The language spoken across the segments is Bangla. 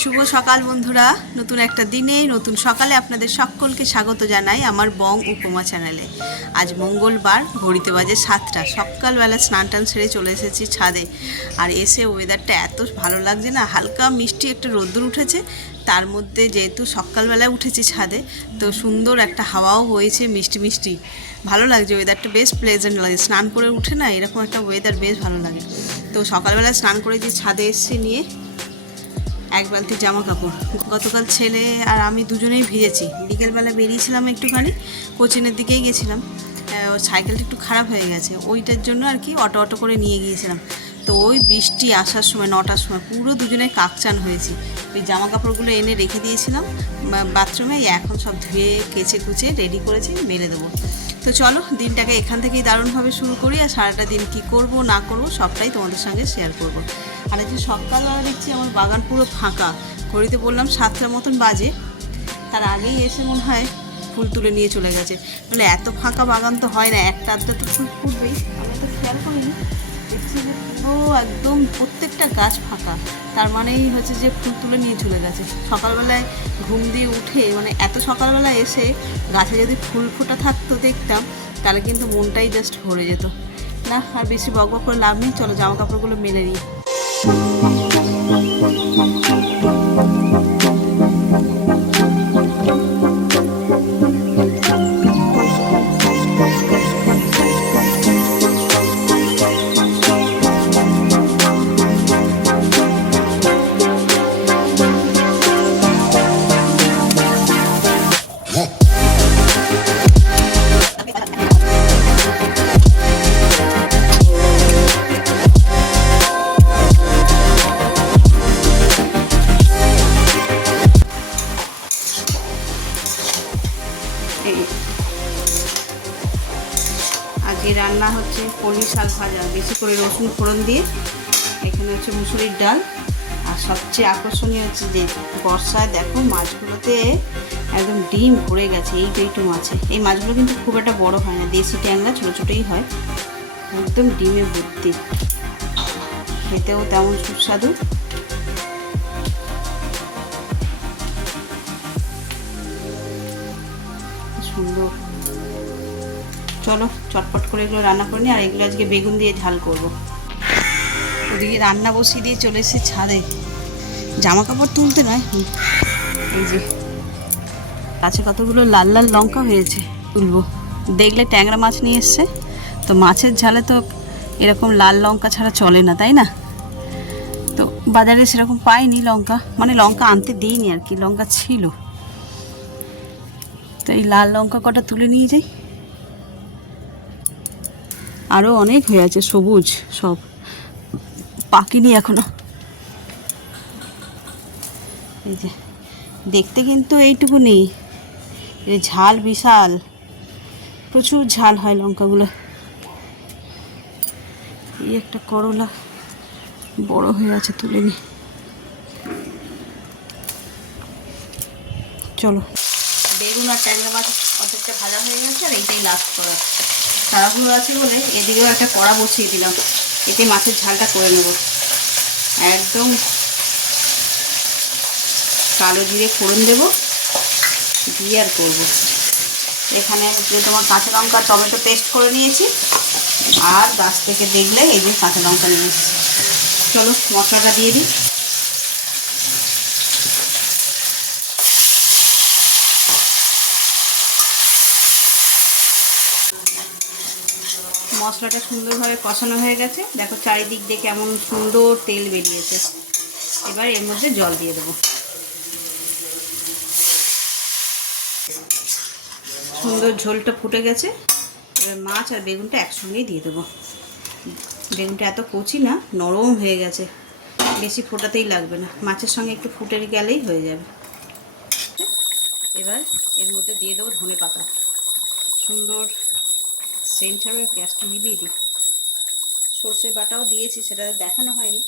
শুভ সকাল বন্ধুরা, নতুন একটা দিনে নতুন সকালে আপনাদের সকলকে স্বাগত জানাই আমার বং উপমা চ্যানেলে। আজ মঙ্গলবার, ঘড়িতে বাজে 7টা। সকালবেলা স্নান টান সেরে চলে এসেছি ছাদে। আর এসে ওয়েদারটা এত ভালো লাগছে না, হালকা মিষ্টি একটা রোদ্দুর উঠেছে, তার মধ্যে যেহেতু সকালবেলায় উঠেছি ছাদে, তো সুন্দর একটা হাওয়াও বইছে, মিষ্টি মিষ্টি ভালো লাগছে। ওয়েদারটা বেশ প্লেজেন্ট লাগে, স্নান করে উঠে না এরকম একটা ওয়েদার বেশ ভালো লাগে। তো সকালবেলা স্নান করে দিয়ে ছাদে এসে নিয়ে এক বালতি জামা কাপড়, গতকাল ছেলে আর আমি দুজনেই ভিজেছি। বিকেলবেলা বেরিয়েছিলাম একটুখানি, কোচিনের দিকেই গেছিলাম। ওর সাইকেলটা একটু খারাপ হয়ে গেছে, ওইটার জন্য আর কি অটো করে নিয়ে গিয়েছিলাম। তো ওই বৃষ্টি আসার সময় 9টার সময় পুরো দুজনে কাকচান হয়েছি। ওই জামা কাপড়গুলো এনে রেখে দিয়েছিলাম বাথরুমে, এখন সব ধুয়ে কেচে কুচে রেডি করেছি, মেলে দেবো। তো চলো দিনটাকে এখান থেকেই দারুণভাবে শুরু করি, আর সারাটা দিন কি করব না করব সবটাই তোমাদের সঙ্গে শেয়ার করব। আর যে সকালবেলা দেখছি আমার বাগান পুরো ফাঁকা, ঘড়িতে বললাম 7টার মতন বাজে, তার আগেই এসে মনে হয় ফুল তুলে নিয়ে চলে গেছে। বলে এত ফাঁকা বাগান তো হয় না, একটা আধটা তো ফুল ফুটবেই, আমি তো খেয়াল করিনি। দেখছি যে পুরো একদম প্রত্যেকটা গাছ ফাঁকা, তার মানেই হচ্ছে যে ফুল তুলে নিয়ে চলে গেছে। সকালবেলায় ঘুম দিয়ে উঠে, মানে এত সকালবেলায় এসে গাছে যদি ফুল ফোটা থাকতো দেখতাম, তাহলে কিন্তু মনটাই জাস্ট ভরে যেত। না আর বেশি বকবক করে লাভ নেই, চলো জামা কাপড়গুলো মেলে নিই। আজকে রান্না হচ্ছে পনির শাক ভাজা, বেশি করে রসুন ফোড়ন দিয়ে। এখানে হচ্ছে মুসুরির ডাল, আর সবচেয়ে আকর্ষণীয় হচ্ছে যে বর্ষায় দেখো মাছগুলোতে একদম ডিম ভরে গেছে। এইটু মাছে, এই মাছগুলো কিন্তু খুব একটা বড় হয় না, দেশি ট্যাংরা, ছোটো ছোটোই হয়, একদম ডিমে ভর্তি, খেতেও তেমন সুস্বাদু। সুন্দর, চলো চটপট করে এগুলো রান্না করে নিই। আর এগুলো আজকে বেগুন দিয়ে ঝাল করব। ওদিকে রান্না বসিয়ে দিয়ে চলে এসেছি ছাদে, জামা কাপড় তুলতে নয়, এই যে গাছে কতগুলো লাল লাল লঙ্কা হয়েছে, তুলবো। দেখলে ট্যাংরা মাছ নিয়ে এসছে, তো মাছের ঝালে তো এরকম লাল লঙ্কা ছাড়া চলে না, তাই না? তো বাজারে সেরকম পাইনি লঙ্কা, মানে লঙ্কা আনতে দিইনি আর কি, লঙ্কা ছিল। তো এই লাল লঙ্কা কটা তুলে নিয়ে যাই। আরও অনেক হয়ে আছে, সবুজ সব, পাকিনি এখনো। এই যে দেখতে কিন্তু এইটুকু নেই, ঝাল বিশাল, প্রচুর ঝাল হয় লঙ্কাগুলো। এই একটা করলা বড় হয়ে আছে, তুলে নি। চলো, বেগুন আর ট্যাংরা মাছ অর্ধেকটা ভাজা হয়ে গেছে, আর এইটাই লাস্ট করা। তাড়াহুড়ো আছে বলে এদিকেও একটা কড়া বসিয়ে দিলাম, এতে মাছের ঝালটা করে নেব। একদম কালো জিরে ফোড়ন দেবো, দিয়ে আর করবো। এখানে যে তোমার কাঁচা লঙ্কা টমেটো পেস্ট করে নিয়েছি, আর গাছ থেকে দেখলে এই যে কাঁচা লঙ্কা নিয়ে এসেছি। চলো মশলাটা দিয়ে দিই। মশলাটা সুন্দরভাবে কষানো হয়ে গেছে, দেখো চারিদিক দিয়ে কেমন সুন্দর তেল বেরিয়েছে। এবার এর মধ্যে জল দিয়ে দেবো। সুন্দর ঝোলটা ফুটে গেছে, এবার মাছ আর বেগুনটা একসঙ্গেই দিয়ে দেবো। বেগুনটা এত কচি না, নরম হয়ে গেছে, বেশি ফোটাতেই লাগবে না, মাছের সঙ্গে একটু ফুটে গেলেই হয়ে যাবে। এবার এর মধ্যে দিয়ে দেবো ধনে পাতা, সুন্দর সেন্ট ছাড়া, গ্যাসটা নিভিয়ে দিই। সর্ষে বাটাও দিয়েছি, সেটা দেখানো হয়নি,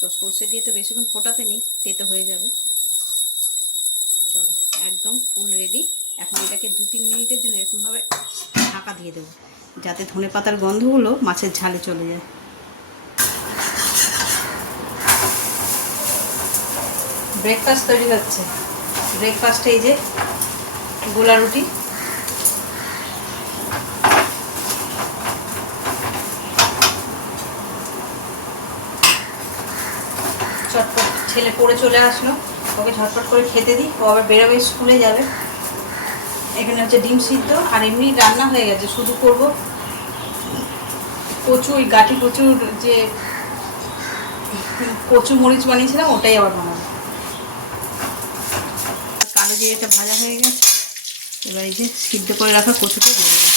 তো সর্ষে দিয়ে তো বেশিক্ষণ ফোটাতে নেই, তেতো হয়ে যাবে। চলো একদম ফুল রেডি। এখন এটাকে 2-3 মিনিটের জন্য এরকমভাবে ঢাকা দিয়ে দেবো, যাতে ধনেপাতার গন্ধগুলো মাছের ঝালে চলে যায়। ব্রেকফাস্ট তৈরি হচ্ছে। ব্রেকফাস্টে এই যে গোলা রুটি, চটপট ছেলে পড়ে চলে আসলো, ওকে ঝটপট করে খেতে দিই, ও আবার বেরোবে, স্কুলে যাবে। এখানে হচ্ছে ডিম সিদ্ধ, আর এমনি রান্না হয়ে গেছে, শুধু করব কচু, ওই গাঠি কচুর যে কচু মরিচ বানিয়েছিলাম ওটাই আবার বানাবো। কালো জিরেটা ভাজা হয়ে গেছে, এবার এই যে সিদ্ধ করে রাখা কচুটা দিয়ে দেবো।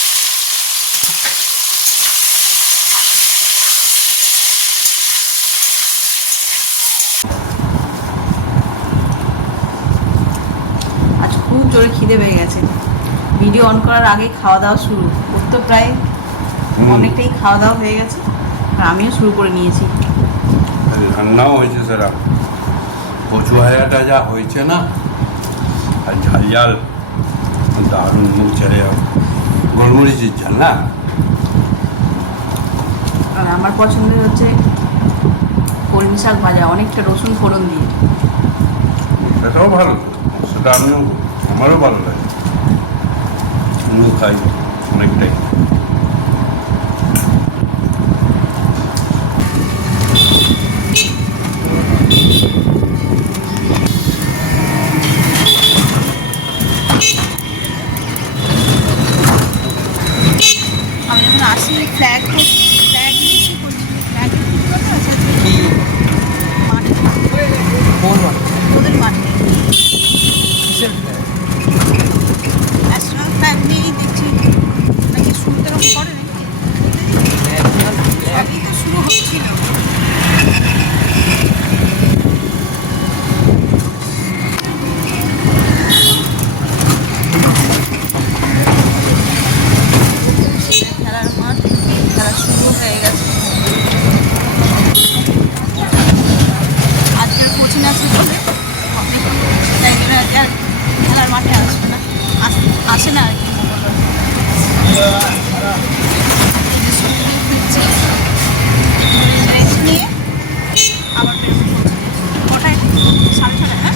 আজ খুব জোরে খিদে পেয়ে গেছে, ভিডিও অন করার আগে খাওয়া দাওয়া শুরু করতে, প্রায় অনেকটাই খাওয়া দাওয়া হয়ে গেছে, আর আমিও শুরু করে নিয়েছি। রান্নাও হয়েছে সেরা, কচু হাজাটা যা হয়েছে না, আর ঝাল ঝাল দারুণ, মুখ ছেড়ে যাবে, গোলমরিচের ঝাল না। আর আমার পছন্দের হচ্ছে কলমি শাক ভাজা, অনেকটা রসুন ফোড়ন দিয়ে। সেটাও ভালো, সেটা আমারও ভালো লাগে, আমিও খাই অনেকটাই। আমি যখন আসি ফ্ল্যাগ ফ্ল্যাগ নিয়ে কী করছি, ফ্ল্যাগ মাঠে, ওদের মাঠে ন্যাশনাল ফ্ল্যাগ নিয়েই দেখছি নাকি শুরুতে এরকম করে নাকি, সবই তো শুরু হচ্ছিল। খেলার মাঠ, খেলা শুরু হয়ে গেছে। আজকের কোচিং আছে বলে তাই জন্য আজকে আর খেলার মাঠে আসবে না, আসে না আর কি। ফিরছি, রেস্ট নিয়ে আবার বেরোবো। কটায়? 6:30, হ্যাঁ।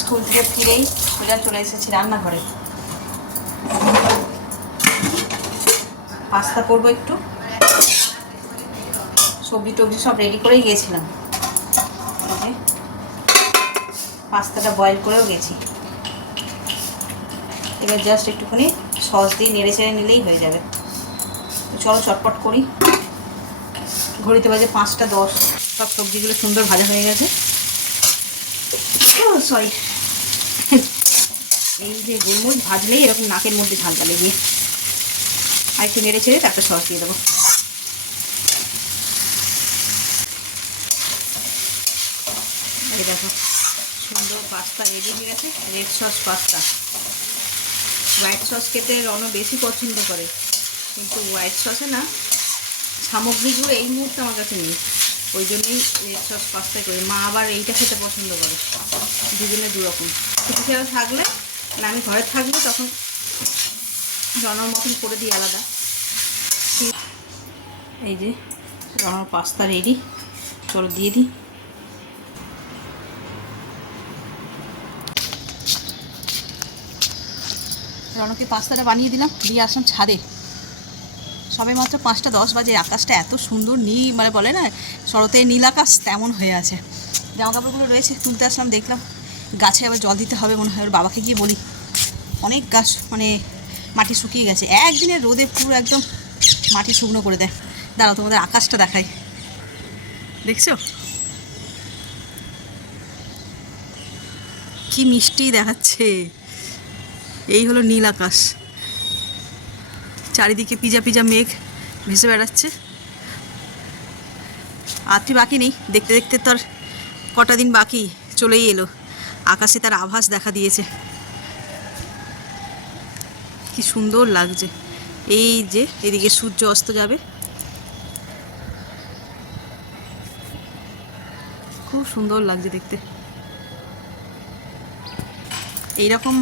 স্কুল থেকে ফিরেই সোজা চলে এসেছি রান্নাঘরে, পাস্তা করবো একটু, সবজি টবজি সব রেডি করেই গিয়েছিলাম, পাস্তাটা বয়েল করেও গেছি। এবার জাস্ট একটুখানি সস দিয়ে নেড়ে চেড়ে নিলেই হয়ে যাবে। তো চলো চটপট করি। ঘড়িতে বাজে 5:10, সব সবজিগুলো সুন্দর ভাজা হয়ে গেছে। সরি, এই যে গোলমরিচ ভাজলেই এরকম নাকের মধ্যে ঝালটা লেগে, আর একটু নেড়ে ছেড়ে তারপর সস দিয়ে দেবো। এই দেখো সুন্দর পাস্তা রেডি হয়ে গেছে, red sauce pasta. White sauce খেতে রনও বেশি পছন্দ করে, কিন্তু হোয়াইট সসে না সামগ্রীগুলো এই মুহূর্তে আমার কাছে নেই, ওই জন্যই রেড সস পাস্তাই করি। মা আবার এইটা খেতে পছন্দ করে, দুজনে দুরকম। কিছু খেলা থাকলে না, আমি ঘরে থাকলে তখন রনর মতন করে দিই আলাদা। এই যে রনর পাস্তা রেডি, চলো দিয়ে দিই। রনকে পাস্তাটা বানিয়ে দিলাম, দিয়ে আসলাম ছাদে। সবে মাত্র 5:10 বাজে, আকাশটা এত সুন্দর নীল, মানে বলে না শরতের নীল আকাশ, তেমন হয়ে আছে। জামা কাপড়গুলো রয়েছে, তুলতে আসলাম, দেখলাম গাছে আবার জল দিতে হবে মনে হয়। ওর বাবাকে গিয়ে বলি, অনেক গাছ মানে মাটি শুকিয়ে গেছে, একদিনের রোদে পুরো একদম মাটি শুকনো করে দেয়। দাঁড়াও তোমাদের আকাশটা দেখাই, দেখছো কি মিষ্টি দেখাচ্ছে। এই হলো নীল আকাশ, চারিদিকে পিজা পিজা মেঘ ভেসে বেড়াচ্ছে। আর বাকি নেই, দেখতে দেখতে তো আর কটা দিন বাকি, চলেই এলো। আকাশে তার আভাস দেখা দিয়েছে, কি সুন্দর লাগছে। এই যে এদিকে সূর্য অস্ত যাবে, খুব সুন্দর লাগছে দেখতে। এইরকম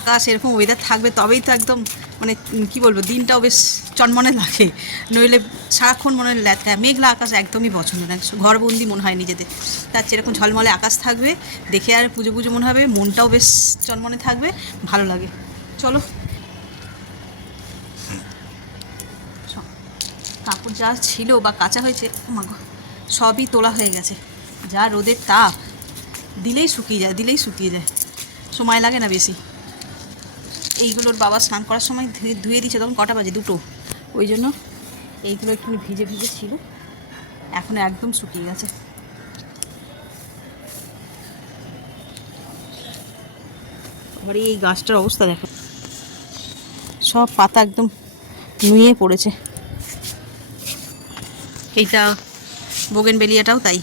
আকাশ, এরকম ওয়েদার থাকবে তবেই তো একদম মানে কি বলবো, দিনটাও বেশ চনমনে লাগে। নইলে সারাক্ষণ মনে হয় মেঘলা আকাশ একদমই পছন্দ না, ঘরবন্দি মনে হয় নিজেদের। তার চেয়ে এরকম ঝলমলে আকাশ থাকবে, দেখে আর পুজো পুজো মনে হবে, মনটাও বেশ চনমনে থাকবে, ভালো লাগে। চলো, কাপড় যা ছিল বা কাঁচা হয়েছে সবই তোলা হয়ে গেছে। যা রোদের তাপ, দিলেই শুকিয়ে যায়, সময় লাগে না বেশি। এইগুলোর বাবা স্নান করার সময় ধুয়ে দিচ্ছে, তখন কটা বাজে, 2টো। ওই জন্য এইগুলো একটু ভিজে ভিজে ছিল, এখন একদম শুকিয়ে গেছে। আবার এই গাছটার অবস্থা দেখো, সব পাতা একদম নুয়ে পড়েছে। এইটা বোগেনভেলিয়াটাও তাই।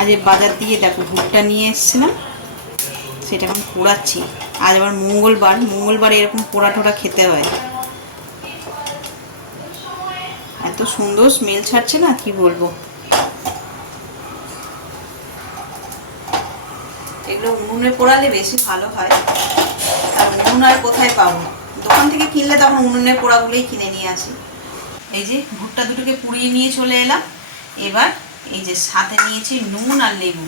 আজ বাজার দিয়ে দেখো ভুট্টা নিয়ে এসেছিলাম, সেটা এখন পোড়াচ্ছি। আজ আবার মঙ্গলবার এরকম পোড়া টোড়া খেতে হয়। এত সুন্দর স্মেল ছাড়ছে না, কি বলবো। এগুলো উনুনে পোড়ালে বেশি ভালো হয়, আর উনুন আর কোথায় পাবো, দোকান থেকে কিনলে তখন উনুনের পোড়াগুলোই কিনে নিয়ে আসি। এই যে ভুট্টা দুটোকে পুড়িয়ে নিয়ে চলে এলাম। এবার এই যে সাথে নিয়েছি নুন আর লেবু,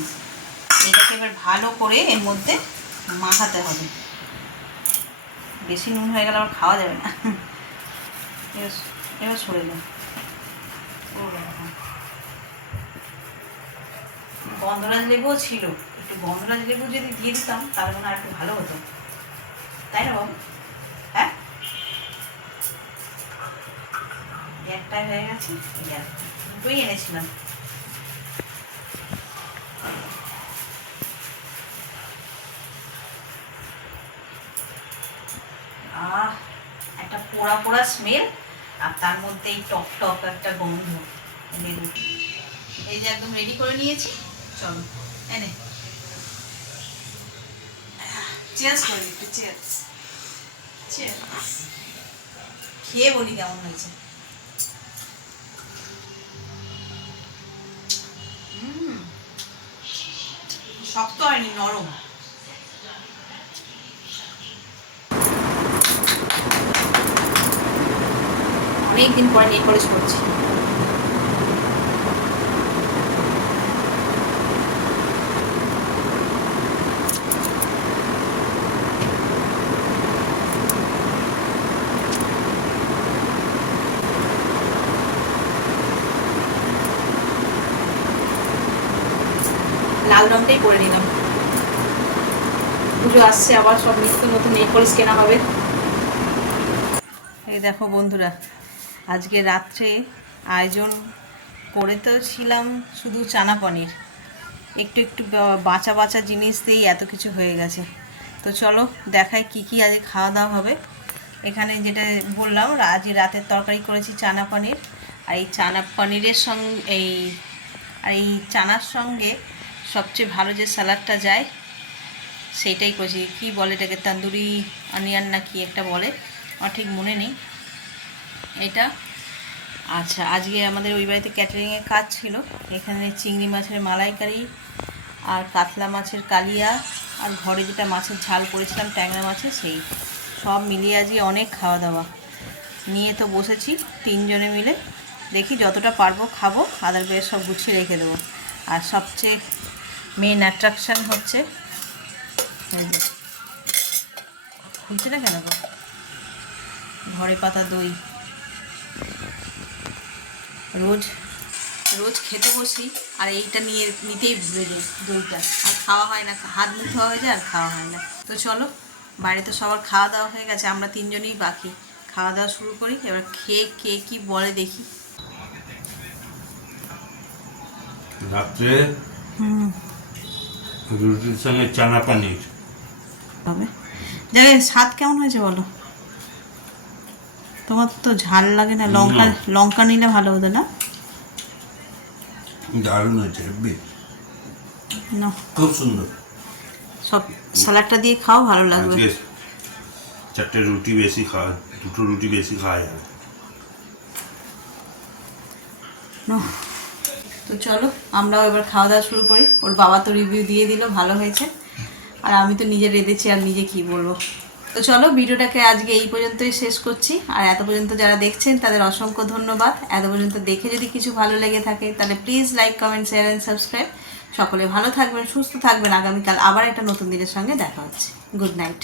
এটাকে এবার ভালো করে এর মধ্যে মাখাতে হবে। বেশি নুন হয়ে গেলে আবার খাওয়া যাবে না। এবার সরে যাবে। গন্ধরাজ লেবুও ছিল, একটু গন্ধরাজ লেবু যদি দিয়ে দিতাম তাহলে মনে হয় একটু ভালো হতো, তাই না বাবু? হ্যাঁ, একটাই হয়ে গেছে, দুটোই এনেছিলাম। একটা পোড়া পোড়া স্মেল, আর তার মধ্যে এই টক টক একটা গন্ধ লেবু। এই যে একদম রেডি করে নিয়েছি, চলো এনে চেয়ার্স করে একটু, চেয়ার্স। খেয়ে বলি কেমন হয়েছে। শক্ত হয়নি, নরম। অনেকদিন পরে নেল পলিশ করছি। লাল রঙটাই করে নিলাম, পুজো আসছে, আবার সব নিত্য নতুন নেল পলিশ কেনা হবে। এই দেখো বন্ধুরা, আজকে রাত্রে আয়োজন করে তো ছিলাম শুধু চানা পনির, একটু একটু বাঁচা বাঁচা জিনিস দিয়েই এত কিছু হয়ে গেছে। তো চলো দেখাই কি কি আজকে খাওয়া দাওয়া হবে। এখানে যেটা বললাম, আজ রাতের তরকারি করেছি চানা পনির, আর এই চানা পনিরের সঙ্গে এই চানার সঙ্গে সবচেয়ে ভালো যে স্যালাডটা যায় সেইটাই করেছি। কি বলে এটাকে, তন্দুরি অনিয়ন না কি একটা বলে, আমার ঠিক মনে নেই এটা। আচ্ছা, আজকে আমাদের ওই বাড়িতে ক্যাটারিংয়ের কাজ ছিল, এখানে চিংড়ি মাছের মালাইকারি আর কাতলা মাছের কালিয়া, আর ঘরে যেটা মাছের ঝাল করেছিলাম ট্যাংরা মাছের, সেই সব মিলিয়ে আজকে অনেক খাওয়া দাওয়া নিয়ে তো বসেছি 3 জনে মিলে। দেখি যতটা পারবো খাবো, আদারওয়াইজ সব গুছিয়ে রেখে দেবো। আর সবচেয়ে মেন অ্যাট্রাকশান হচ্ছে, খুলছে না কেন, ঘরে পাতা দই। রোজ খেতে বসি আর এইটা নিতেই ভুলে যাই, দইটা আর খাওয়া হয় না, হাত মুখ ধোয়া হয়ে যায় আর খাওয়া হয় না। তো চলো, বাইরে তো সবার খাওয়া দাওয়া হয়ে গেছে, আমরা 3 জনেই বাকি, খাওয়া দাওয়া শুরু করি, এবার খেয়ে কে কি বলে দেখি। রাত্রে রুটির সঙ্গে চানা পানির হবে। যাকে স্বাদ কেমন হয়েছে বলো? তোমার তো ঝাল লাগে না, লঙ্কা লঙ্কা নিলে ভালো হতো না? দারুণ হয়েছে, না, খুব সুন্দর। সব স্যালাডটা দিয়ে খাও, ভালো লাগবে। আজকে 4টে রুটি বেশি খাওয়া, 2টো রুটি বেশি খাওয়া যাবে। নাহ। তো চলো আমরাও এবার খাওয়া দাওয়া শুরু করি। ওর বাবা তো রিভিউ দিয়ে দিল ভালো হয়েছে, আর আমি তো নিজে রেঁধেছি আর নিজে কি বলবো। তো চলো ভিডিওটাকে আজকে এই পর্যন্তই শেষ করছি। আর এত পর্যন্ত যারা দেখছেন তাদের অসংখ্য ধন্যবাদ। এত পর্যন্ত দেখে যদি কিছু ভালো লেগে থাকে তাহলে please like, comment, share and subscribe. সকলে ভালো থাকবেন, সুস্থ থাকবেন। আগামীকাল আবার একটা নতুন দিনের সঙ্গে দেখা হচ্ছে। Good night.